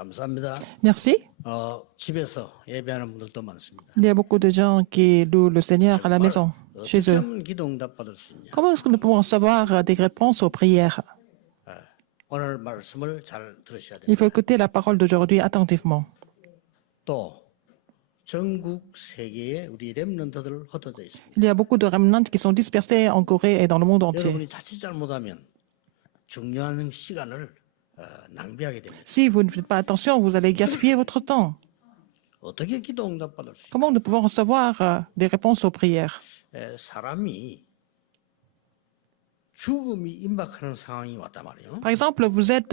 감사합니다. Merci. 집에서 예배하는 분들도 많습니다. Il y a beaucoup de gens qui louent le Seigneur à la maison, chez 어떻게 eux. 하면 기도 응답 받을 수 있냐? Comment est-ce que nous pouvons recevoir des réponses aux prières? 오늘 말씀을 잘 들으셔야 Il 됩니다. faut écouter la parole d'aujourd'hui attentivement. 또 전국 세계에 우리 렘넌트들 흩어져 있습니다. Il y a beaucoup de remnants qui sont dispersés en Corée et dans le monde entier. 여러분이 자칫 잘못하면 중요한 시간을 낭비하게 됩니다. Si vous ne faites pas attention, vous allez gaspiller votre temps. 어떻게 기도 응답 받을 수 Comment nous pouvons recevoir des réponses aux prières? 사람이 죽음이 임박하는 상황이 왔단 말이에요. Par exemple, vous êtes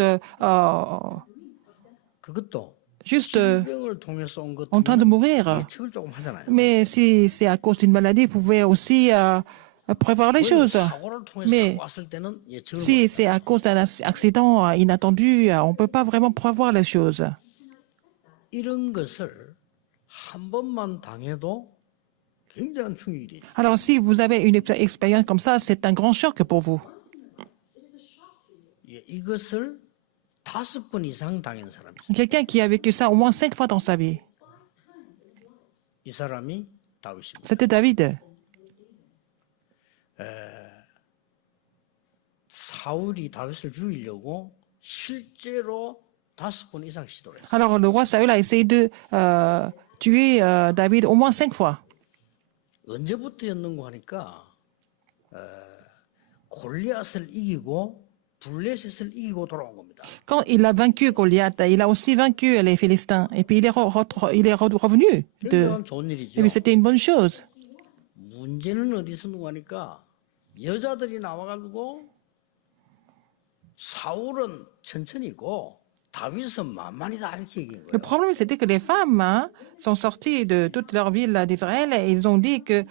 그것도 juste 질병을 통해서 온 en train de 것도 mourir. 예측을 조금 하잖아요. Mais si c'est à cause d'une maladie, vous pouvez aussi prévoir les choses. 사고를 통해서 Mais 왔을 때는 예측을 si c'est à cause d'un accident inattendu, on ne peut pas vraiment prévoir les choses. 이런 것을 한 번만 당해도 굉장한 충격이 돼요. Alors, si vous avez une expérience comme ça, c'est un grand choc pour vous. 이것을 5번 이상 당한 사람이 있어요. Quelqu'un qui a vécu ça au moins 5 fois dans sa vie. 이 사람이 다윗입니다. C'était David. 사울이 다윗을 죽이려고 실제로 5번 이상 시도를 했어요. Alors, le roi Saül a essayé de tuer David au moins 5 fois. 언제부터였는고 하니까 골리앗을 이기고 블레셋을 이기고 돌아온 겁니다. Quand il a vaincu Goliath, il a aussi vaincu les Philistins. Et puis, il est revenu. 굉장한 좋은 Et 일이죠. puis, c'était une bonne chose. 문제는 어디서 있는고 하니까 여자들이 나와가지고 사울은 천천히고 다윗은 만만이다 이렇게 얘기한 Le 거예요. problème, c'était que les femmes sont sorties de toute leur ville d'Israël et ils ont dit que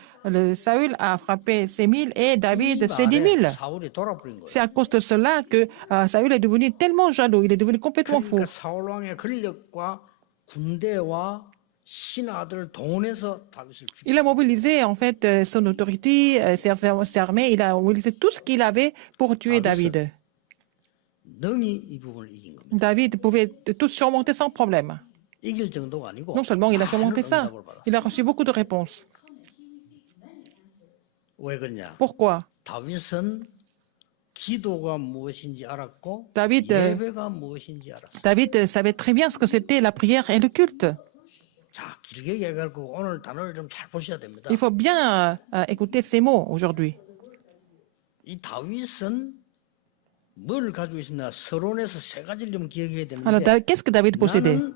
Saül a frappé ses 1000 et David 이 ses 10 말에 000. 사울이 돌아버린 거예요. C'est à cause de cela que Saül est devenu tellement jaloux, il est devenu complètement fou. 그러니까 사울 왕의 권력과 군대와 신하들을 동원해서 다윗을 죽였어요. Il a mobilisé en fait son autorité, ses armées, il a mobilisé tout ce qu'il avait pour tuer David. 능히 이 부분을 이긴 겁니다. David pouvait tout surmonter sans problème. 이길 정도가 아니고 Non seulement il a surmonté 많은 ça, 응답을 받았어요. il a reçu beaucoup de réponses. 왜 그러냐? Pourquoi? 다윗은 기도가 무엇인지 알았고 다윗, 예배가 무엇인지 알았어요. David savait très bien ce que c'était la prière et le culte. 자, 길게 얘기할 거고 오늘 단어를 좀 잘 보셔야 됩니다. Il faut bien écouter ces mots aujourd'hui. 이 다윗은 뭘 가지고 있었나? 서론에서 세 가지를 좀 기억해야 Alors, 되는데 qu'est-ce que David possédait? 나는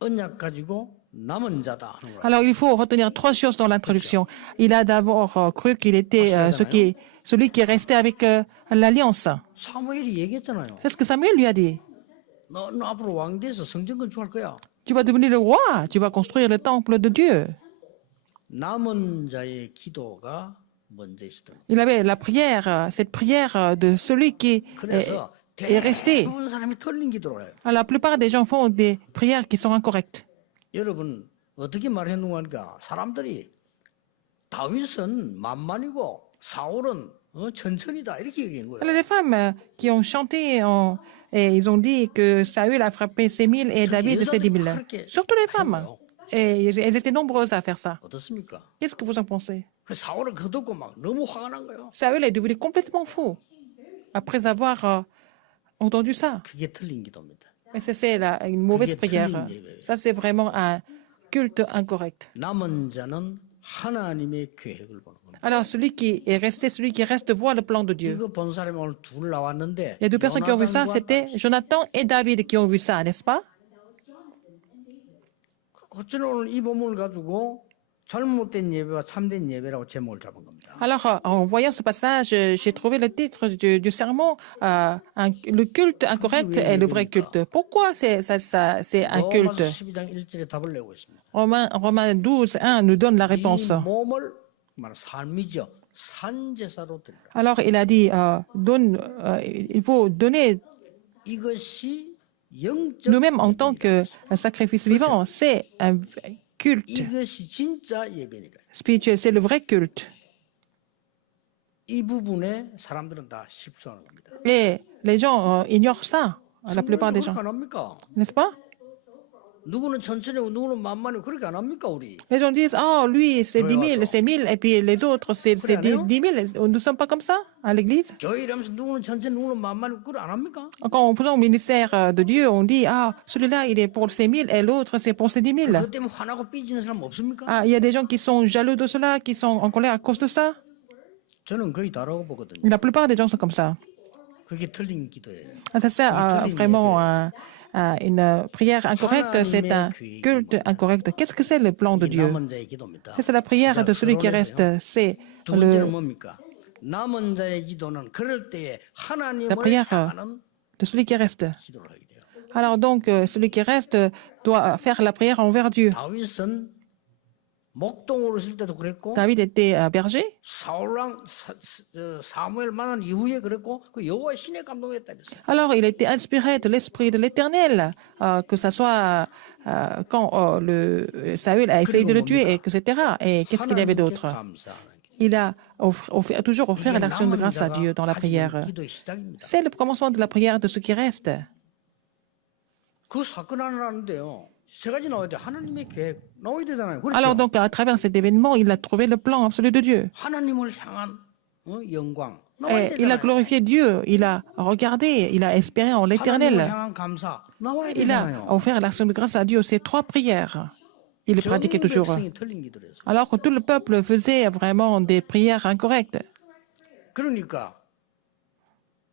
언약 가지고 남은 자다 하는 거야. Alors, il faut retenir 3 choses dans l'introduction. Il a d'abord cru qu'il était celui qui est resté avec l'alliance. 사무엘이 얘기했잖아요. C'est ce que Samuel lui a dit. 너 앞으로 왕 돼서 성전 건축할 거야. Tu vas devenir le roi, tu vas construire le temple de Dieu. 남은 자의 기도가 먼저 있었던 거야. Il avait la prière, cette prière de celui qui 그래서 est resté. 대부분 사람이 틀린 기도를 해요. Alors, la plupart des gens font des prières qui sont incorrectes. 여러분 어떻게 말했는가 하니까 사람들이 다윗은 만만이고 사울은 천천히다 이렇게 얘기한 거예요. Alors, les femmes qui ont chanté et ils ont dit que Saül a frappé ses 1000 et David ses 10 000. Surtout les femmes. Et elles étaient nombreuses à faire ça. 어떻습니까? Qu'est-ce que vous en pensez? 그 사울은 그거 듣고 막 너무 화가 난 거예요. Saül est devenu complètement fou après avoir entendu ça. 그게 틀린 기도입니다. Mais ça, c'est une mauvaise prière. Ça, c'est vraiment un culte incorrect. 남은 자는 하나님의 계획을 보는 겁니다. Alors, celui qui reste voit le plan de Dieu. 이거 본 사람이 오늘 둘 나왔는데 Il y a 2 personnes qui ont vu ça, 요나단과 c'était Jonathan et David qui ont vu ça, n'est-ce pas? 어쩌면 오늘 이 본문을 가지고 잘못된 예배와 참된 예배라고 제목을 잡은 겁니다. Alors, en voyant ce passage, j'ai trouvé le titre du sermon, le culte incorrect et le vrai culte. Pourquoi c'est un 로마서 culte? 12장 1절에 답을 내고 있습니다. Romains 12, 1 nous donne la 이 réponse. 몸을 삶이죠. 산제사로 드리라. Alors, il a dit, il faut donner 이것이 영적 nous-mêmes en tant que un sacrifice vivant. C'est un culte 이것이 진짜 예배니라. spirituel, c'est le vrai culte. 이 부분에 사람들은 다 실수하는 겁니다. Et les gens ignorent ça. la plupart des gens. 그렇게 안 합니까? N'est-ce pas? 누구는 천천히 하고 누구는 만만히 그렇게 안 합니까 우리? Les gens disent, oh, lui, c'est 10 000, c'est 1000, et puis les autres, c'est Kurde, 10 non? 000. Nous ne sommes pas comme ça à l'église. 교회 이러면서 누구는 천천히 누구는 만만히 그걸 안 합니까? Quand on faisant au ministère de Dieu, on dit, ah, celui-là, il est pour ces 1000 et l'autre, c'est pour ces 10 000. 그것 때문에 화나고 삐지는 사람 없습니까? Ah, il y a des gens qui sont jaloux de cela, qui sont en colère à cause de ça. 저는 거의 다라고 보거든요. La plupart des gens sont comme ça. 그게 틀린 기도예요. Ah, ça sert vraiment à une prière incorrecte, c'est un culte incorrect. Qu'est-ce que c'est le plan de 이 Dieu? 남은 자의 기도입니다. C'est la prière de celui qui 서론에서요. reste. C'est 두 번째는 le, 뭡니까? 남은 자의 기도는 그럴 때에 하나님을 La prière, 향하는 de celui qui reste. 기도를 하게 돼요. Alors donc, celui qui reste doit faire la prière envers Dieu. 다윗은 목동으로 있을 때도 그랬고 David était berger. 사울왕 사무엘 만난 이후에 그랬고 그 여호와 신의 감동했다 그랬어요. Alors, il était inspiré de l'Esprit de l'Éternel, que ce soit quand Saül a essayé de le tuer, etc. Et qu'est-ce qu'il y avait 하나님께 d'autre? 감사하는 Il a toujours offert 이게 l'action de 남은 grâce à 자가 Dieu dans la 가지는 prière. 기도의 시작입니다. C'est le commencement de la prière de ce qui reste. 그 사건 하나 나는데요. 세 가지 나와야 돼. 하나님의 계획 나와야 되잖아요. 그렇죠? Alors donc, à travers cet événement, il a trouvé le plan absolu de Dieu. 하나님을 향한 영광 나와야 Et il a 되잖아요. glorifié Dieu, il a regardé, il a espéré en 하나님을 l'Éternel. 향한 감사 나와야 Il a 되잖아요. offert l'action de grâce à Dieu. Ces trois prières, il les 전 pratiquait toujours. 백성이 틀린 기도를 했어요. Alors que tout le peuple faisait vraiment des prières incorrectes. 그러니까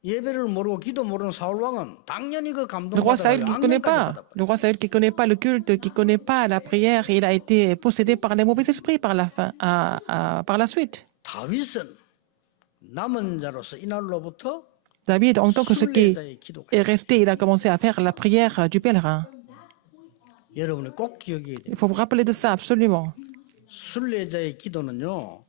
예배를 모르고 기도 모르는 사울 왕은 당연히 그 Le roi Saül 감동받아가지고 qui ne connaît 악령까지 pas, 받아버려요. le roi Saül qui connaît pas le culte, qui connaît pas la prière, il a été possédé par les mauvais esprits par la suite. 다윗은 남은 자로서 이날로부터 David, en tant que ce qui 순례자의 기도가 est resté, il a commencé à faire la prière du pèlerin. 여러분이 꼭 기억해야 돼요. Il faut vous rappeler de ça absolument. 순례자의 기도는요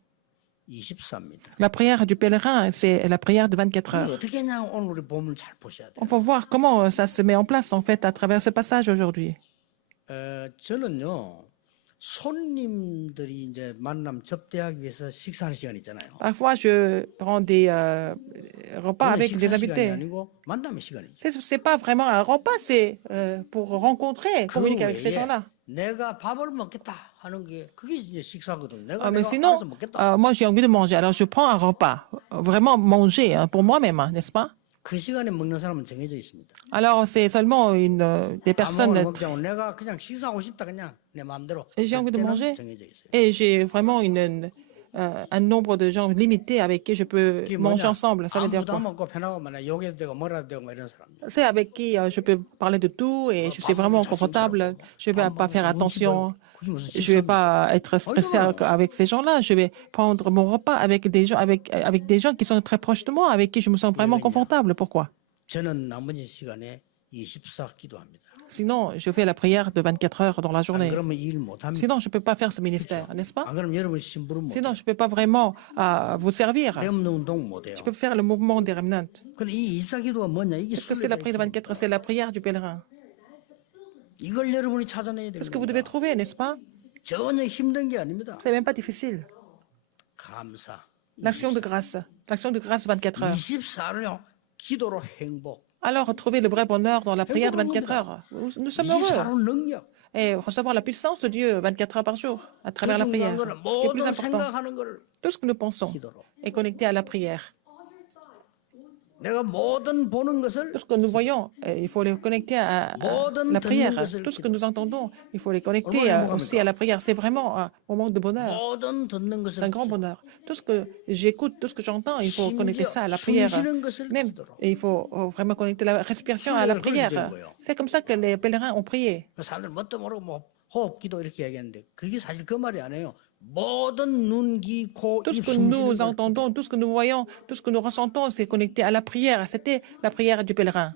24입니다. La prière du pèlerin, c'est la prière de 24 heures. 어떻게 했냐 오늘 우리 본문을 잘 보셔야 돼요. On peut voir comment ça se met en place en fait à travers ce passage aujourd'hui. 저는요 손님들이 이제 만남 접대하기 위해서 식사하는 시간 있잖아요. Parfois, je prends des repas 그건 avec des 식사 시간이 invités. 아니고 만남의 시간이죠. C'est pas vraiment un repas, c'est pour rencontrer, 그 communiquer avec ces 외에 gens-là. 내가 밥을 먹겠다 하는 게 그게 이제 식사거든. 내가 Mais 내가 sinon, 알아서 먹겠다. moi j'ai envie de manger, alors je prends un repas. Vraiment manger hein, pour moi-même, hein, n'est-ce pas? 그 시간에 먹는 사람은 정해져 있습니다. Alors c'est seulement des personnes. 아무거나 먹자고 내가 그냥 식사하고 싶다 그냥 내 마음대로. J'ai envie de 그때는 manger. 정해져 있어요. Et j'ai vraiment un nombre de gens limité avec qui je peux 그게 manger 뭐냐? ensemble. Ça veut 아무 dire 부담 quoi? 없고 편하고 만약 욕해도 되고 뭐라도 되고 뭐 이런 사람. C'est avec qui je peux parler de tout et je suis vraiment confortable. Je ne vais pas faire attention. 그게 무슨 Je ne vais 식사입니까? pas être stressé avec ces gens-là. Je vais prendre mon repas avec des gens, avec des gens qui sont très proches de moi, avec qui je me sens vraiment confortable. Pourquoi? 저는 나머지 시간에 24 기도합니다. Sinon, je fais la prière de 24 heures dans la 안 journée. 그러면 일 못합니다. Sinon, je ne peux pas faire ce ministère, n'est-ce pas? 안 그러면 여러분 심부름 못. Sinon, je ne peux pas vraiment vous servir. 렘 운동 못 해요. Je peux faire le mouvement des remnants. 근데 이 24 기도가 뭐냐? 이게 Qu'est-ce que c'est la prière de 24 heures? C'est la prière du pèlerin. 이걸 여러분이 찾아내야 C'est ce 돼요. que vous devez trouver, n'est-ce pas? 전혀 힘든 게 아닙니다. C'est même pas difficile. 감사. L'action de grâce. L'action de grâce 24 heures. 24를요. 기도로 행복. Alors, retrouver le vrai bonheur dans la prière de 24 heures. Nous sommes heureux. 24로 능력. Et recevoir la puissance de Dieu 24 heures par jour à 더 travers la 중요한 prière. 거는 Ce qui est plus 모든 important, 생각하는 거를 tout ce que nous pensons 기도로. est connecté à la prière. 내가 모든 보는 것을 Tout ce que nous voyons, il faut les connecter à la prière. Tout ce que nous entendons, il faut les connecter aussi à la prière. C'est vraiment un moment de bonheur, 모든 듣는 것을 un grand bonheur. Tout ce que j'écoute, tout ce que j'entends, il faut connecter ça à la prière. 숨쉬는 것을 Même, 기도로. et il faut vraiment connecter la respiration à la prière. C'est comme ça que les pèlerins ont prié. 사람들 뭣도 모르고 뭐 호흡 기도 이렇게 얘기하는데 그게 사실 그 말이 아니에요. 모든 눈, 귀, 코, Tout ce 입 que 숨쉬는 nous 걸 entendons, tout ce que nous voyons, tout ce que nous ressentons, c'est connecté à la prière. C'était la prière du pèlerin.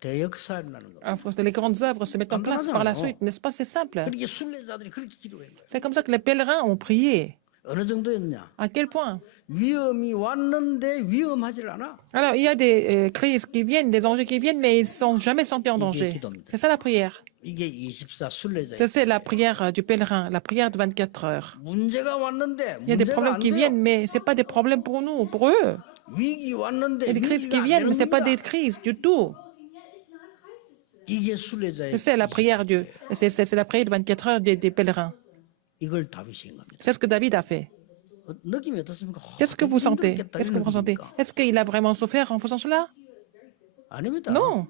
대역사라는 거. Alors, les grandes œuvres se mettent en place par la suite, n'est-ce pas? C'est simple. 그렇게 순례자들이 그렇게 기도한 거예요. C'est comme ça que les pèlerins ont prié. 어느 정도였냐? À quel point? 위험이 왔는데 위험하질 않아. Alors, il y a des crises qui viennent, des dangers qui viennent, mais ils ne sont jamais sentis en danger. C'est ça la prière. 이게 24 순례자. C'est la prière du pèlerin, la prière de 24 heures. 문제가 왔는데 Il y a des 문제가 problèmes 안 qui 돼요. viennent, mais ce n'est pas des problèmes pour nous, pour eux. 위기 왔는데 Il y a des crises qui 위기가 안 viennent, mais 되는 ce n'est pas des 겁니다. crises du tout. 이게 순례자의 C'est la prière Dieu. C'est la prière de 24 heures des pèlerins. 이걸 다윗이 한 겁니다. C'est ce que David a fait. 느낌이 어떻습니까? Qu'est-ce que vous sentez? 힘들겠다, Qu'est-ce que 이런 vous ressentez? 느낌입니까? Est-ce qu'il a vraiment souffert en faisant cela? 아닙니다. Non.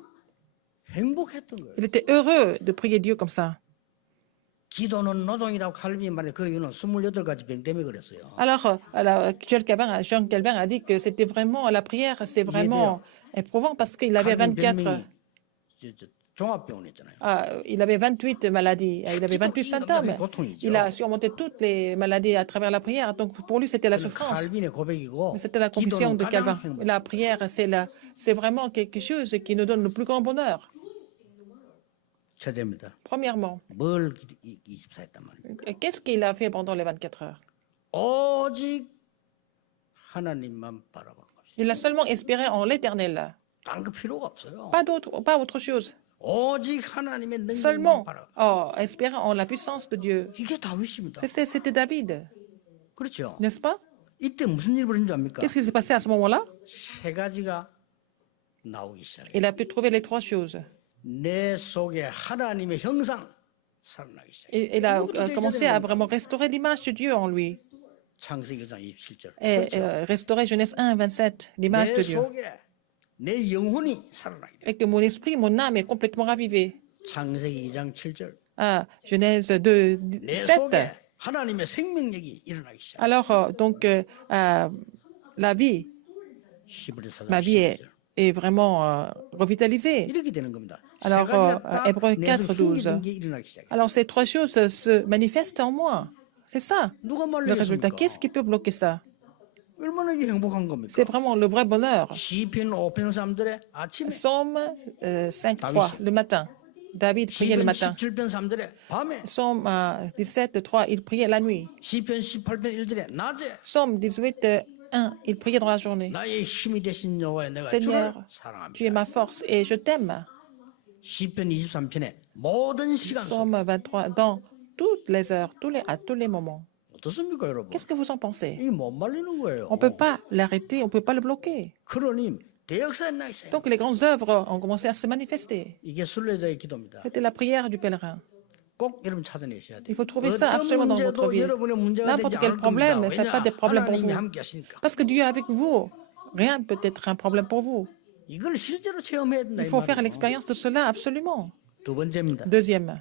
행복했던 거예요. Il était heureux de prier Dieu comme ça. 기도는 노동이라고 칼빈이 말해 그 이유는 28가지 병 때문에 그랬어요. Alors, Jean Calvin a dit que c'était vraiment, la prière, c'est vraiment éprouvant parce qu'il avait 칼빈 24, 병명이 저 종합병원 있잖아요. il avait 28 maladies, il avait 28 symptômes. 고통이죠. Il a surmonté toutes les maladies à travers la prière. Donc, pour lui, c'était la souffrance. 칼빈의 고백이고 Mais c'était la confession 기도는 de 가장 Calvin. 행복. La prière, c'est vraiment quelque chose qui nous donne le plus grand bonheur. 첫째입니다. Premièrement, 뭘 24 했단 말이에요. qu'est-ce qu'il a fait pendant les 24 heures? 오직 하나님만 바라본 것이. Il a seulement espéré en l'éternel. 딴 거 필요가 없어요. Pas autre chose. 오직 하나님의 능력만 Seulement 바라. espérer en la puissance de Dieu. 이게 다윗입니다. C'était David, 그렇죠. n'est-ce pas? 이때 무슨 일이 벌어진 줄 압니까? Qu'est-ce qui s'est passé à ce moment-là? 세 가지가 나오기 시작해요. Il a pu trouver les trois choses. 내 속에 하나님의 형상 살아나기 시작해요. Il a commencé à vraiment restaurer l'image de Dieu en lui. 창세기 1장 27절. Et restaurer Genèse 1, 27, l'image de 내 Dieu. 속에 내 영혼이 살아나게 돼. Et que mon esprit, mon âme est complètement ravivée. 창세기 2장 7절. Genèse 2, 내 7. 속에 하나님의 생명력이 일어나기 시작. Alors, la vie, 히브리서 4장 ma vie 12절. est vraiment revitalisée. 이렇게 되는 겁니다. Alors, 세 가지가 딱 Hébreux 내 4, 속에 12. 숨겨진 게 일어나기 시작해요. Alors, ces trois choses se manifestent en moi. C'est ça, 누가 le résultat. 말리겠습니까? Qu'est-ce qui peut bloquer ça? 얼마나 이게 행복한 겁니까? C'est vraiment le vrai bonheur. 시편 5편 3절에 아침에 Psaume 5, 3, le matin. David priait le 시편 matin. 17편 3절에 밤에 Psaume 17, 3, il priait la nuit. 시편 18편 1절에 낮에 Psaume 18, 1, il priait dans la journée. 나의 힘이 되신 여호와여 내가 Seigneur, 주를 tu es 사랑합니다. ma force et je t'aime. 시편 23편에 모든 시간 속 Psaume 23, dans toutes les heures, à tous les moments. 어떻습니까 여러분? Qu'est-ce que vous en pensez? 이게 못 말리는 거예요. On ne peut pas l'arrêter, on ne peut pas le bloquer. 그러니 대역사의 나이세. Donc les grandes œuvres ont commencé à se manifester. 이게 순례자의 기도입니다. C'était la prière du pèlerin. 꼭 여러분 찾아내셔야 돼요. Il faut trouver ça 어떤 absolument dans votre 문제도 vie. 여러분의 문제가 N'importe 되지 quel 않을 problème, 겁니다. ce n'est pas des problèmes pour 하나님이 vous. 함께 하시니까. Parce que Dieu est avec vous. Rien ne peut être un problème pour vous. 이걸 실제로 체험해야 된다. Il 이 faut faire 말이에요. l'expérience de cela absolument. 두 번째입니다. Deuxième,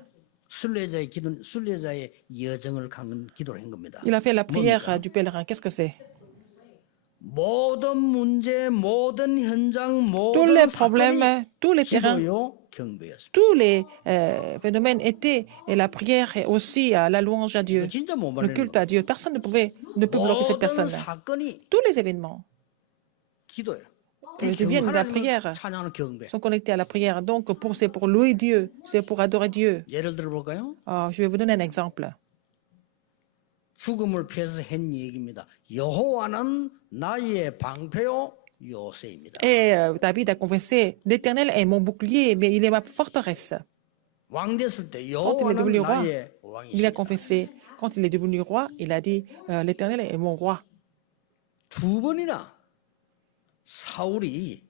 순례자의 기도는 순례자의 여정을 강한 기도를 한 겁니다. il a fait la prière du pèlerin. Qu'est-ce que c'est? 모든 문제, 모든 현장, Tous les 모든 problèmes, 사건이 tous les terrains, 기도요 경배였습니다. tous les phénomènes étaient, et la prière et aussi la louange à Dieu, 이거 진짜 못 le 말리는 culte 거. à Dieu. Personne ne peut bloquer cette 모든 personne. 사건이 Tous les événements 기도예요. Ils deviennent de la 하나님을 prière, 찬양하는 경배. sont connectés à la prière. Donc, c'est pour louer Dieu, c'est pour adorer Dieu. 예를 들어 볼까요? Je vais vous donner un exemple. 죽음을 피해서 한 얘기입니다. 여호와는 나의 방패요 요새입니다. Et David a confessé, l'Éternel est mon bouclier, mais il est ma forteresse. 왕 됐을 때 Quand il est 여호와는 devenu roi, 나의 il a 왕이시다. confessé, quand il est devenu roi, il a dit, l'Éternel est mon roi. 두 번이나 사울이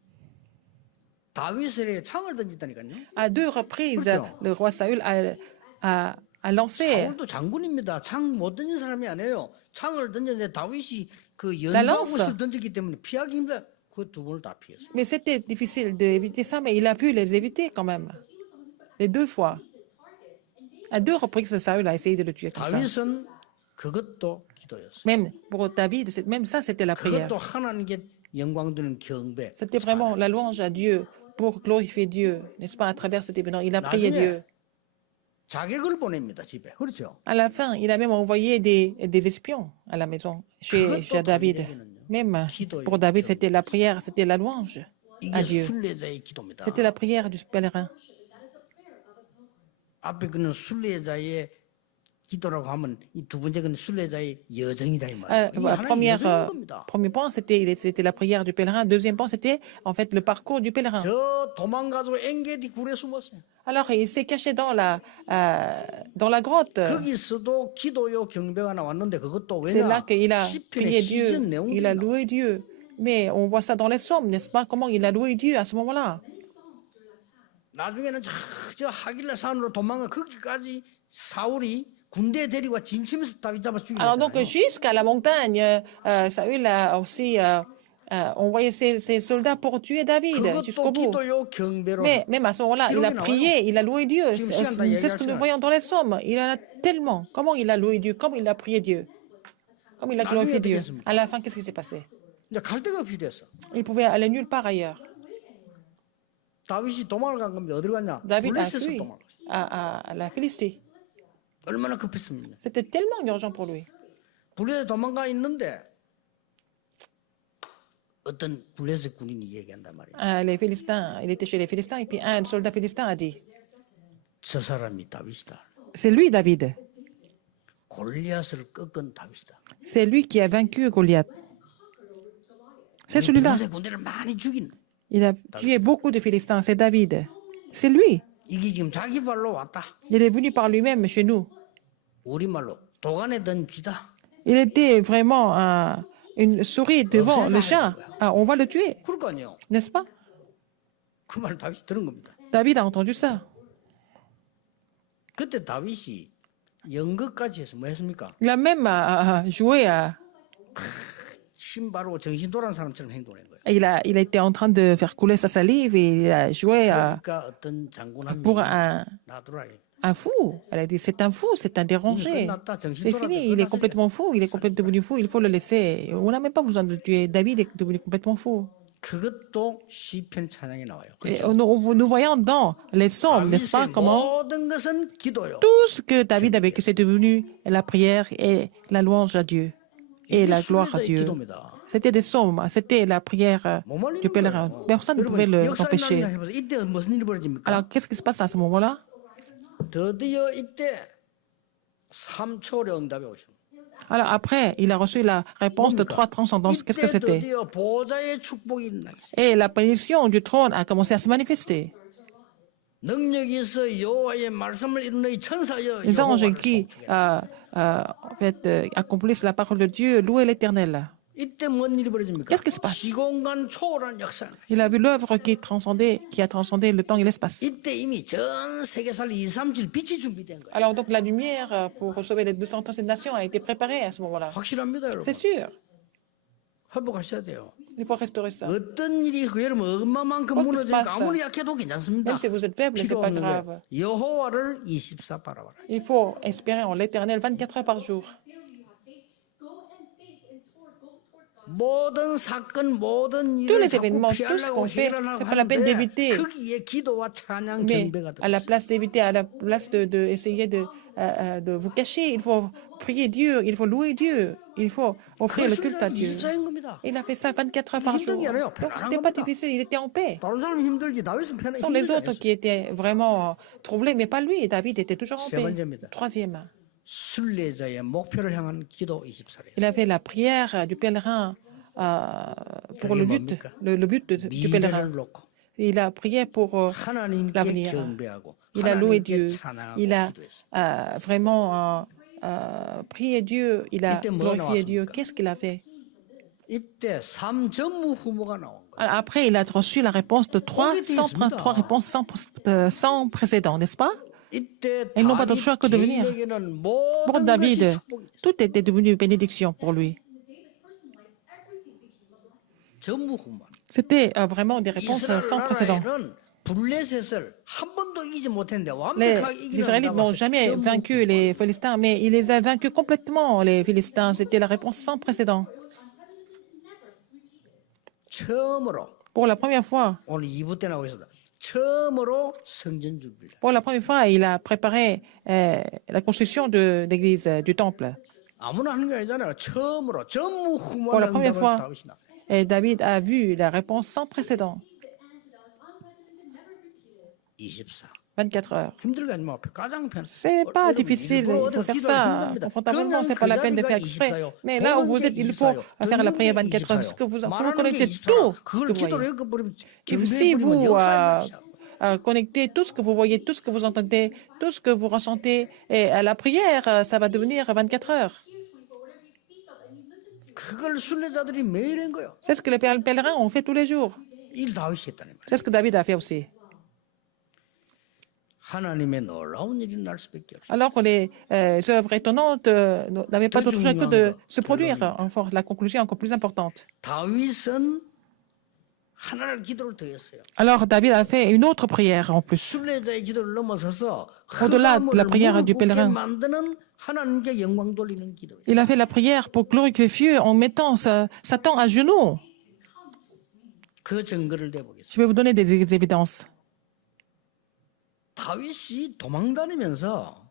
다윗에게 창을 던졌다니까요. À deux reprises, 그렇죠. le roi Saül a lancé 사울도 장군입니다. 창 못 던진 사람이 아니에요. 창을 던졌는데 다윗이 그 La 연장 lance. 옷을 던졌기 때문에 피하기 힘들어. 그 두 번을 다 피했어요. Mais c'était difficile d'éviter ça, mais il a pu les éviter quand même. Les deux fois. À deux reprises, Saül a essayé de le tuer comme ça. 다윗은 그것도 기도였어요. Même pour David, même ça, c'était la prière. 그것도 하나님께 영광 드리는 경배. C'était vraiment la louange à Dieu pour glorifier Dieu, n'est-ce pas, à travers cet événement. Il a prié Dieu. 자객을 보냅니다 집에. 그렇죠. À la fin, il a même envoyé des espions à la maison chez David. Même pour David, c'était la prière, c'était la louange à 이게 Dieu. 순례자의 기도입니다. C'était la prière du pèlerin. 앞에 그는 순례자의 기도라고 하면 이 두 번째 건 순례자의 여정이다 이 말이에요. 이게 하나의 여정인 겁니다. Premier point, c'était la prière du pèlerin. Deuxième point, c'était en fait le parcours du pèlerin. 저 도망가지고 엥게디 굴에 숨었어요. Alors, il s'est caché dans la grotte. 거기서도 기도요 경배가 나왔는데 그것도 C'est là 왜냐? qu'il a 시편의 prié 시즌 Dieu, il a 내용입니다. loué Dieu. Mais on voit ça dans les psaumes, n'est-ce pas? Comment il a loué Dieu à ce moment-là. 나중에는 저 하길라 산으로 도망가 거기까지 사울이 군대 데리고 진침에서 다윗 잡아 죽이려 Alors donc 했잖아요. jusqu'à la montagne, Saül a aussi envoyé ses soldats pour tuer David jusqu'au 그것도 bout. 기도요 경배로. Mais même à ce moment-là, il a prié, il a loué Dieu. C'est ce que nous voyons dans les psaumes. Il en a tellement. Comment il a loué Dieu, comment il a prié Dieu, comme il a glorifié Dieu. À la fin, qu'est-ce qui s'est passé? 이제 갈 데가 필요했어. Il pouvait aller nulle part ailleurs. 다윗이 도망을 간 겁니다. 어디로 갔냐? David a 블레셋으로 fui 도망을 갔어. à la Philistie. 얼마나 급했습니까? C'était tellement urgent pour lui. 블레셋 도망가 있는데 어떤 블레셋 군인이 얘기한단 말이에요. Les Philistins, il était chez les Philistins et puis un soldat philistin a dit, 저 사람이 다윗이다. c'est lui David. 골리앗을 꺾은 다윗이다. C'est lui qui a vaincu Goliath. C'est celui-là. 블레셋 군대를 많이 죽인. Il a tué beaucoup de Philistins. C'est David. C'est lui. 이게 지금 자기 발로 왔다. Il est venu par lui-même chez nous. 우리 말로 도간에 든 쥐다. Il était vraiment une souris devant le chat. Ah, on va le tuer, 그럴 거 아니에요. n'est-ce pas? 그 말 다윗이 들은 겁니다. David a entendu ça. 그때 다윗이 연극까지 해서 뭐 했습니까? Il a même joué 침 바르고 정신 돌아온 사람처럼 행동한 거예요. il a été en train de faire couler sa salive et il a joué 그러니까 어떤 장군 한 pour 명이 놔두라. un fou. Elle a dit c'est un fou, c'est un dérangé. C'est fini, il est complètement fou, il est complètement devenu fou, il faut le laisser. On n'a même pas besoin de le tuer. David est devenu complètement fou. 그것도 시편 찬양에 나와요. Et nous voyons dans les psaumes, n'est-ce pas, 다윗의 comment 모든 것은 기도요. tout ce que David a vécu, c'est devenu la prière et la louange à Dieu et la gloire à Dieu. 기도입니다. C'était des psaumes, c'était la prière du pèlerin. Personne ne pouvait l'empêcher. 해보세요. 이때 무슨 일이 벌어집니까? Alors, qu'est-ce qui se passe à ce moment-là? 드디어 이때 3초의 응답이 오죠. Alors, après, il a reçu la réponse de 3 transcendances. Qu'est-ce que 이때 c'était? 드디어 보좌의 축복이 일어나기 시작. Et la bénédiction du trône a commencé à se manifester. 능력이 있어 여호와의 말씀을 이루는 이 천사여 Les anges 여호와를 qui 송축해. en fait, accomplissent la parole de Dieu, louez l'Éternel. 이때 뭔 일이 벌어집니까? Qu'est-ce qui se passe? 시공간 초월한 역사. Il a vu l'œuvre qui a transcendé le temps et l'espace. 이때 이미 전 세계 살 237 빛이 준비된 거예요. Alors donc la lumière pour sauver les 237 nations a été préparée à ce moment-là. 확실합니다, 여러분. C'est sûr, 회복하셔야 돼요. il faut restaurer ça. 어떤 일이 그 여러분 얼마만큼 Quoi que 무너질까 se passe, 아무리 약해도 괜찮습니다. Même si vous êtes faible, c'est pas 필요한 grave. 거예요. 여호와를 24 바라봐라. Il faut espérer en l'Éternel 24 heures par jour. 모든 사건, 모든 Tous 일을 les 자꾸 événements, tout ce 피하려고 qu'on fait, 해결하려고 c'est pas la peine 하는데 d'éviter. 거기에 기도와 찬양, Mais 경배가 à la 들어있어요. place d'éviter, à la place essayer de vous cacher, il faut prier Dieu, il faut louer Dieu, il faut offrir le culte à Dieu. 24인 겁니다. Il a fait ça 24 heures par jour. Donc c'était pas difficile, il était en paix. 다른 사람 힘들지 다윗은 편하게 Ce sont les 힘들지 autres 않았어요. qui étaient vraiment troublés, mais pas lui. David était toujours en 세 paix. 번째입니다. Troisième, 순례자의 목표를 향한 기도 24래요. il avait la prière du pèlerin pour le but, le but du pèlerin. 미래를 놓고 Il a prié pour 하나님께 l'avenir. 경배하고 Il a loué 하나님께 Dieu. 찬양하고 Il a 기도했어요. vraiment prié Dieu. Il a 이때 뭐가 glorifié Dieu. 나왔습니까? Qu'est-ce qu'il a fait? 이때 3전무후무가 나온 거예요. Alors, après, il a reçu la réponse de trois réponses sans précédent, n'est-ce pas? 이때 Ils n'ont pas d'autre choix que de venir. 개인에게는 Pour 모든 것이 David, 축복이 됐어요. tout était devenu bénédiction pour lui. 전무후무. C'était vraiment des réponses 이스라엘 sans précédent. 나라에는 블레셋을 한 번도 이기지 못했는데 Les 완벽하게 이기는 Israélites n'ont jamais vaincu les Philistins, mais il les a vaincus complètement, les Philistins. C'était la réponse sans précédent. 처음으로 Pour la première fois, 오늘 2부 때 나오겠습니다. 처음으로 성전 준비를. pour la première fois, il a préparé la construction de l'église, du temple. 아무나 하는 게 아니잖아요. 처음으로 Pour la 전무후무한 première 응답을 fois, 다윗이 났어요. et David a vu la réponse sans précédent. 24. 24 heures. 힘들게 하지 마. 가장 편. C'est pas difficile, il faut faire ça confortablement, c'est pas la peine de faire exprès. Mais là où vous êtes, il faut faire la prière 24 heures, vous connectez tout ce que vous voyez. Et si vous connectez tout ce que vous voyez, tout ce que vous entendez, tout ce que vous ressentez, et à la prière, ça va devenir 24 heures. 그걸 순례자들이 매일 한 거예요. C'est ce que les pèlerins ont fait tous les jours. 일 다윗이 했다는 거예요. C'est ce que David a fait aussi. 하나님의 놀라운 일이 날 수밖에 없어요. Alors que les œuvres étonnantes n'avaient pas d'autre choix que de se produire. Enfin, la conclusion est encore plus importante. 다윗은 하나를 기도를 더 했어요. Alors David a fait une autre prière en plus. 순례자의 기도를 넘어서서 Au-delà de la prière du 무릎 꿇게 pèlerin. 만드는 하나님께 영광 돌리는 기도예요. Il a fait la prière pour glorifier en mettant Satan à genoux. 그 증거를 대보겠습니다. Je vais vous donner des évidences. 다윗이 도망다니면서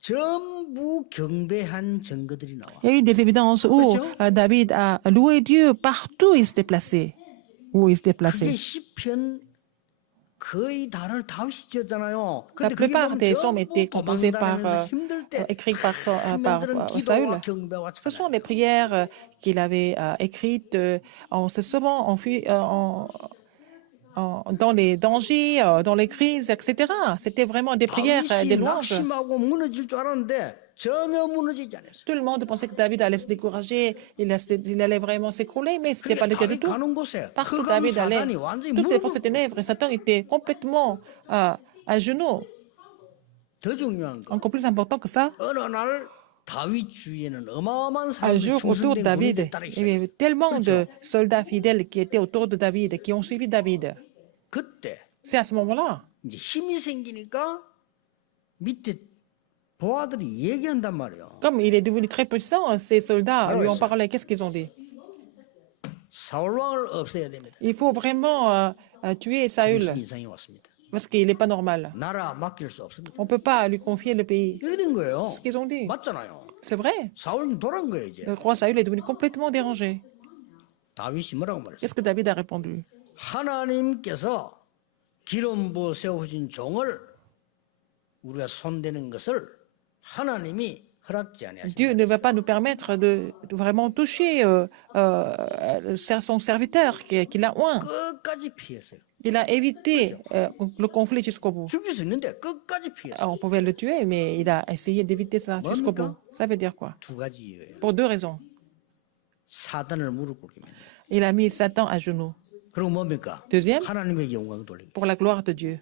전부 경배한 증거들이 나와. Il y a eu des évidences où 그렇죠? David a loué Dieu partout où il se déplaçait. Où il se 그게 déplaçait. 시편 거의 다를 다윗이 지었잖아요. La 근데 그게 plupart 보면 des psaumes 전부 étaient composés par, 도망다니면서 힘들 때 écrits par 만드는 Saül. 기도와 경배와 Ce sont 찬양. les prières qu'il avait écrites en se sauvant, dans les dangers, dans les crises, etc. C'était vraiment des prières, des 다윗이 louanges. 낙심하고 무너질 줄 알았는데 전혀 무너지지 않았어요. Tout le monde pensait que David allait se décourager, il allait vraiment s'écrouler, mais ce n'était pas le cas du 다윗 tout. 가는 곳에 Partout où 흑암 David allait, 사단이 완전히 toutes les 무릎을 forces des ténèbres et Satan était complètement à genoux. 더 중요한 거. Encore plus important que ça, 어느 날 다윗 주위에는 어마어마한 un 사람들이 jour autour de 충성된 David, 군인들이 따라 il y avait 있어요. tellement de soldats fidèles qui étaient autour de David, qui ont suivi David. 그때 C'est à ce moment-là, 이제 힘이 생기니까 밑에 보아들이 얘기한단 말이에요. comme il est devenu très puissant, ces soldats lui ont parlé. Qu'est-ce qu'ils ont dit? 사울 왕을 없애야 됩니다. Il faut vraiment tuer Saül, 정신 이상이 왔습니다. parce qu'il n'est pas normal. 나라 맡길 수 없습니다. On ne peut pas lui confier le pays. 이래 된 거예요. C'est ce qu'ils ont dit. 맞잖아요. C'est vrai. 사울은 돌아온 거예요 이제. Le roi Saül est devenu complètement dérangé. 다윗이 뭐라고 말했어요? Qu'est-ce que David a répondu? 하나님께서 기름 부어 세우신 종을 우리가 손대는 것을 하나님이 허락지 아니하십니다. Dieu ne va pas nous permettre de vraiment toucher son serviteur qu'il a oint. 끝까지 피했어요. Il a évité le conflit jusqu'au bout. 죽일 수 있는데 끝까지 피했어요. Alors, on pouvait le tuer, mais il a essayé d'éviter ça jusqu'au bout. Ça veut dire quoi? 두 가지 이유예요. Pour deux raisons. 사단을 무릎 꿇게 만들어요. Il a mis Satan à genoux. 그리고 뭡니까? Deuxième, 하나님의 영광 돌리기. pour la gloire de Dieu.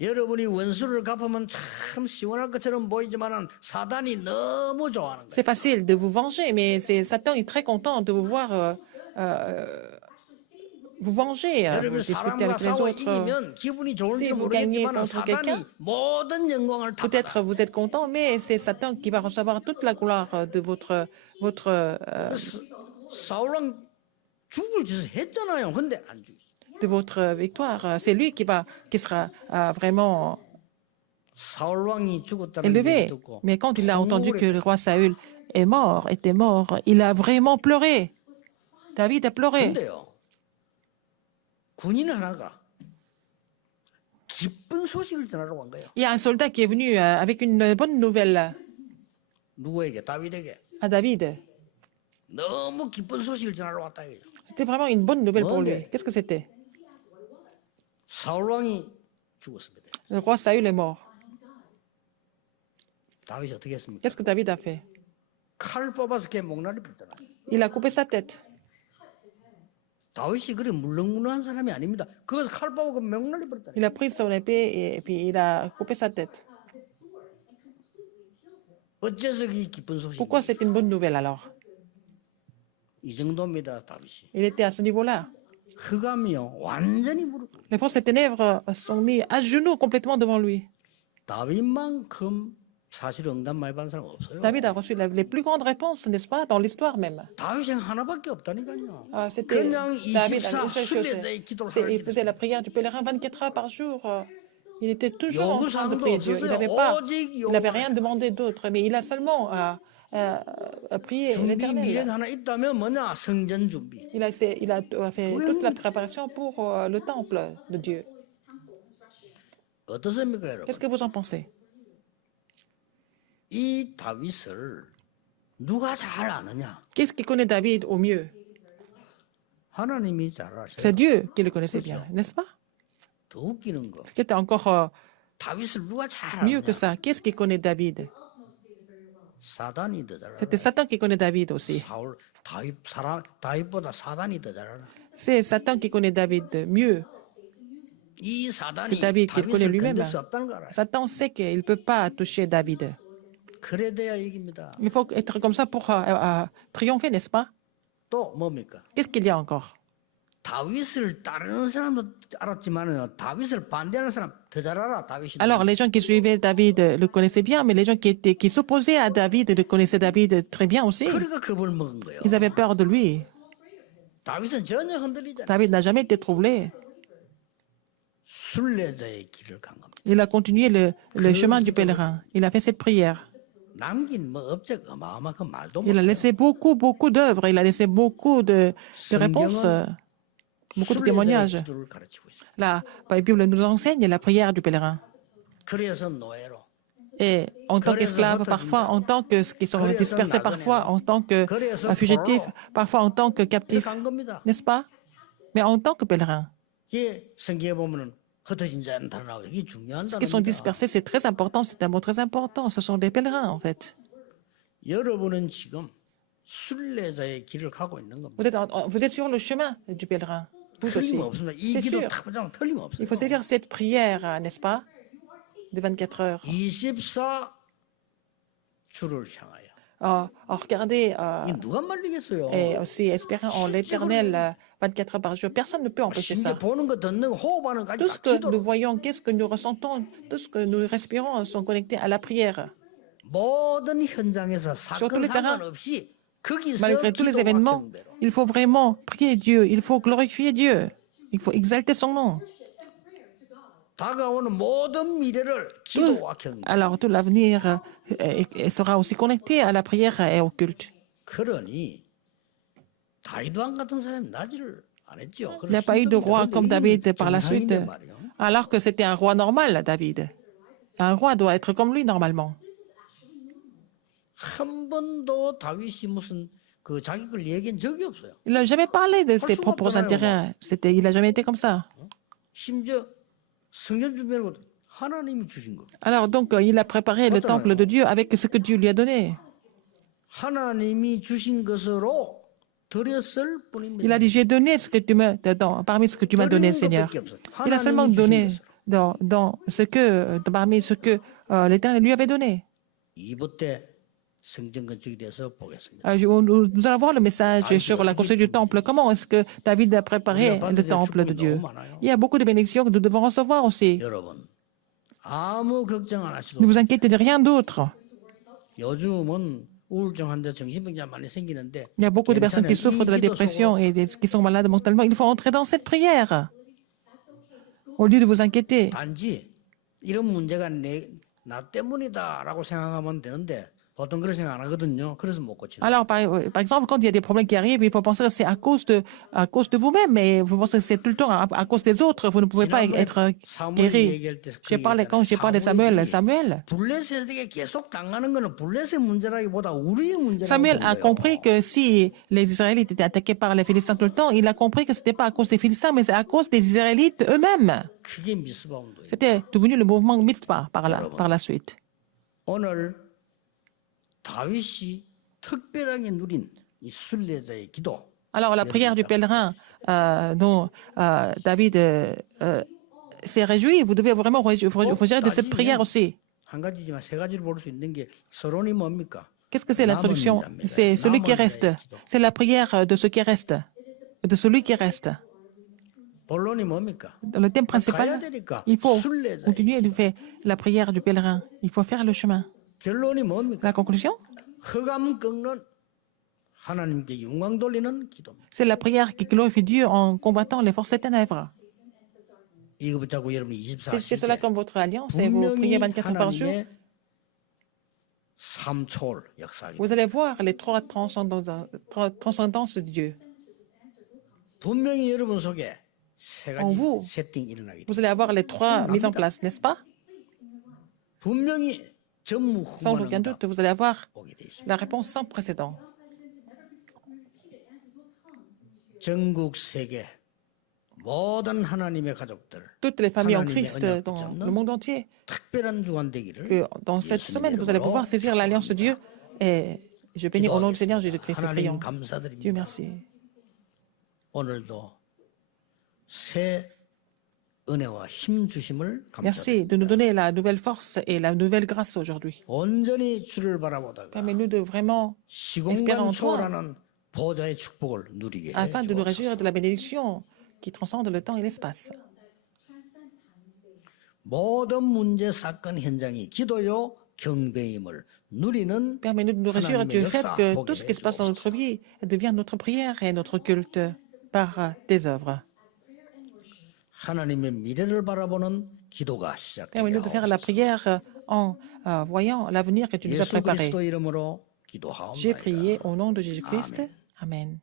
여러분이 원수를 갚으면 참 시원할 것처럼 보이지만은 사단이 너무 좋아하는 거예요. C'est facile de vous venger, mais Satan est très content de vous voir vous venger, 여러분 discuter 사람과 avec les 싸워 autres. 이기면 기분이 좋을지 Si vous gagnez 모르겠지만 contre 사단이 quelqu'un, 모든 영광을 다 받아. Peut-être vous êtes content, mais c'est Satan qui va recevoir toute la gloire de votre 사울왕 죽을 짓을 했잖아요. 근데 안 죽였어요. de votre victoire. C'est lui qui sera vraiment 사울왕이 죽었다는 élevé. 얘기 듣고 Mais quand il a entendu que le roi Saül était mort, il a vraiment pleuré. David a pleuré. 근데요. 군인 하나가 기쁜 소식을 전하러 간 거예요. Il y a un soldat qui est venu avec une bonne nouvelle 누구에게? 다윗에게. à David. 너무 기쁜 소식을 전하러 왔다 이거죠. C'était vraiment une bonne nouvelle pour lui. Monde. Qu'est-ce que c'était? 사울왕이 죽었습니다. Le roi Saül est mort. 다윗이 어떻게 했습니까? Qu'est-ce que David a fait? 칼 뽑아서 걔 목나리 뺐잖아요. Il a coupé sa tête. 다윗이 그래 물렁물렁한 사람이 아닙니다. 그것을 칼 뽑고 목나리 뺐다니. Il a pris son épée et puis il a coupé sa tête. 어째서 이 기쁜 소식? Pourquoi c'est une bonne nouvelle alors? 이 정도입니다, 다윗이. Il était à ce niveau-là. 흑암이요, 완전히 무릎. Les forces des ténèbres sont mis à genoux complètement devant lui. 다윗만큼 사실 응답 많이 받은 사람 없어요. David a reçu les plus grandes réponses, n'est-ce pas, dans l'histoire même. 다윗은 하나밖에 없다니까요. C'était 그냥 David, 24 une seule chose. 순례자의 기도를 Il faisait la prière du pèlerin 24 heures par jour. Il était toujours en train de prier Dieu. Il n'avait rien demandé d'autre, mais il a seulement prié 준비 l'Éternel. 미래가 하나 있다면 뭐냐? 성전 준비. Il a fait toute la préparation pour le temple de Dieu. 어떻습니까, 여러분? Qu'est-ce que vous en pensez? 이 다윗을 누가 잘 아느냐? Qu'est-ce qui connaît David au mieux? 하나님이 잘 아셔요. C'est Dieu qui le connaissait bien, n'est-ce pas? 더 웃기는 거. Ce qui était encore 다윗을 누가 잘 mieux 아느냐? que ça, qu'est-ce qui connaît David? 사단이 더 잘 알아. C'était Satan qui connaît David aussi. 사울 다윗보다 사단이 더 잘 알아. C'est Satan qui connaît David mieux 이 que 사단이 David, qu'il connaît 다윗을 lui-même. 건들 수 없다는 거 알아. Satan sait qu'il ne peut pas toucher David. 그래 돼야 이깁니다. Il faut être comme ça pour triompher, n'est-ce pas? 또 뭡니까? Qu'est-ce qu'il y a encore? 다윗을 따르는 사람도 알았지만은 다윗을 반대하는 사람 더 잘 알아. 다윗이. Alors, les gens qui suivaient David le connaissaient bien, mais les gens qui s'opposaient à David le connaissaient David très bien aussi. 그러니까 겁을 먹은 거예요. Ils avaient peur de lui. 다윗은 전혀 흔들리지 않아. David n'a jamais été troublé. 순례자의 길을 간 겁니다. Il a continué le chemin du pèlerin. Il a fait cette prière. 남긴 뭐 업적 어마어마한 말도 Il a 못. laissé beaucoup d'œuvres. Il a laissé beaucoup de réponses, beaucoup de 순례자의 témoignages. 기도를 가르치고 있어요. La Bible nous enseigne la prière du pèlerin. 그래서 노예로, Et en tant qu'esclave, parfois en tant que qui sont dispersés, parfois en tant que fugitifs, parfois en tant que captifs, 간 겁니다. n'est-ce pas? Mais en tant que pèlerins. 이게 성경에 보면은 흩어진 자는 다 나오죠. 이게 중요한 Ceux qui sont 단어입니다. dispersés, c'est très important, c'est un mot très important. Ce sont des pèlerins, en fait. 여러분은 지금 순례자의 길을 가고 있는 겁니다. Vous êtes sur le chemin du pèlerin. Vous aussi. 틀림없습니다. 이 C'est 기도 sûr. 딱 보자면 틀림없어요. Il faut saisir cette prière, n'est-ce pas? De 24 heures. 24 주를 향하여. Regardez, 이게 누가 말리겠어요? et aussi espérer en l'éternel 24 heures par jour. Personne ne peut empêcher ça. 신경 보는 거 듣는 거 호흡하는 거 Tout ce 다 que 기도로. nous voyons, qu'est-ce que nous ressentons, tout ce que nous respirons sont connectés à la prière. 모든 현장에서 Sur tous 사건 les terrains, 상관없이 거기서 Malgré tous les 기도와 événements, 경배로. il faut vraiment prier Dieu, il faut glorifier Dieu, il faut exalter son nom. 다가오는 모든 미래를 기도와 경배. Alors tout l'avenir sera aussi connecté à la prière et au culte. 그러니 다윗 왕 같은 사람이 나지를 안 했죠. Il n'y a pas eu de roi comme David par la suite, alors que c'était un roi normal, David. Un roi doit être comme lui normalement. 한 번도 다윗이 무슨 그 자기 걸 얘기한 적이 없어요. Il n'a jamais parlé de ses propres intérêts. Il n'a jamais été comme ça. 심지어 성전 준비하는 것도 하나님이 주신 거. Alors donc, il a préparé le temple de Dieu avec ce que Dieu lui a donné. 하나님이 주신 것으로 드렸을 Il 뿐입니다. a dit, j'ai donné ce que tu m'as, parmi ce que tu m'as donné, Seigneur. Il a seulement donné parmi ce que l'Éternel lui avait donné. 2부 때 성전 건축에 대해서 보겠습니다. Nous allons voir le message sur la construction du temple. Comment est-ce que David a préparé le temple de Dieu? Il y a beaucoup de bénédictions que nous devons recevoir aussi. 여러분 아무 걱정 안 하시고 Ne vous inquiétez de rien d'autre. 요즘은 우울증 환자, 정신병자 많이 생기는데 Il y a beaucoup de personnes qui souffrent de la dépression et qui sont malades mentalement. Il faut entrer dans cette prière au lieu de vous inquiéter. 단지 이런 문제가 나 때문이다라고 생각하면 되는데 보통 그렇게 생각 안 하거든요. 그래서 못 고치는. Alors, par exemple, quand il y a des problèmes qui arrivent, il faut penser que c'est à cause de vous-même, mais vous pensez que c'est tout le temps à cause des autres. Vous ne pouvez pas être guéri. Quand j'ai parlé de Samuel 블레셋에게 계속 당하는 거는 블레셋 문제라기보다 우리의 문제라고. Samuel a compris que si les Israélites étaient attaqués par les Philistins tout le temps, il a compris que ce n'était pas à cause des Philistins, mais c'est à cause des Israélites eux-mêmes. 그게 미스바 운동이에요. C'était devenu le mouvement Mitzpah par la suite. 오늘 다윗이 특별하게 누린 이 순례자의 기도. Alors, la prière du pèlerin dont David s'est réjoui, vous devez vraiment vous réjouir de cette prière aussi. 한 가지지만 세 가지를 볼 수 있는 게 서론이 뭡니까? Qu'est-ce que c'est l'introduction? C'est celui qui reste. C'est la prière de ceux qui restent. De celui qui reste. 본론이 뭡니까? Dans le thème principal, il faut continuer de faire la prière du pèlerin. Il faut faire le chemin. 결론이 뭡니까? La conclusion, 흑암 꺾는 하나님께 영광 돌리는 기도입니다. c'est la prière qui glorifie Dieu en combattant les forces des ténèbres. 이거 붙잡고 여러분 24 C'est cela comme votre alliance et vous priez 24 heures par jour. 하나님의 삼초월 역사입니다. Vous allez voir les trois transcendances de Dieu. 분명히 여러분 속에 세 En 가지 vous. 세팅이 일어나게 됩니다. Vous allez avoir les trois mises en place, n'est-ce pas? 분명히 Sans aucun 전무후무한 doute, vous allez avoir 오게 돼 있습니다. la réponse sans précédent. 전국 세계 모든 하나님의 가족들 Toutes les familles en 하나님의 Christ 언약 dans 붙잡는 le monde entier, 특별한 주간 되기를 que dans cette semaine, vous allez pouvoir saisir l'alliance de Dieu Et je bénis au nom du Seigneur Jésus-Christ. 하나님 Prions. Dieu 감사드립니다. merci. 오늘도 새 은혜와 힘 주심을 감사드립니다. Merci de nous donner la nouvelle force et la nouvelle grâce aujourd'hui. 온전히 주를 바라보다가 Permets-nous de vraiment espérer 시공간 en toi 초월하는 보좌의 축복을 누리게 afin de nous 해주옵소서. réjouir de la bénédiction qui transcende le temps et l'espace. 모든 문제 사건 현장이 기도요 경배임을 누리는 Permets-nous de nous réjouir du fait que tout ce qui se passe dans notre vie devient notre prière et notre culte par tes œuvres. 하나님의 미래를 바라보는 기도가 시작되게 Permets-nous de faire la 하옵소서. prière en voyant l'avenir que tu nous as 예수 préparé. 그리스도 이름으로 J'ai 기도하옵나이다. prié au nom de Jésus-Christ. Amen.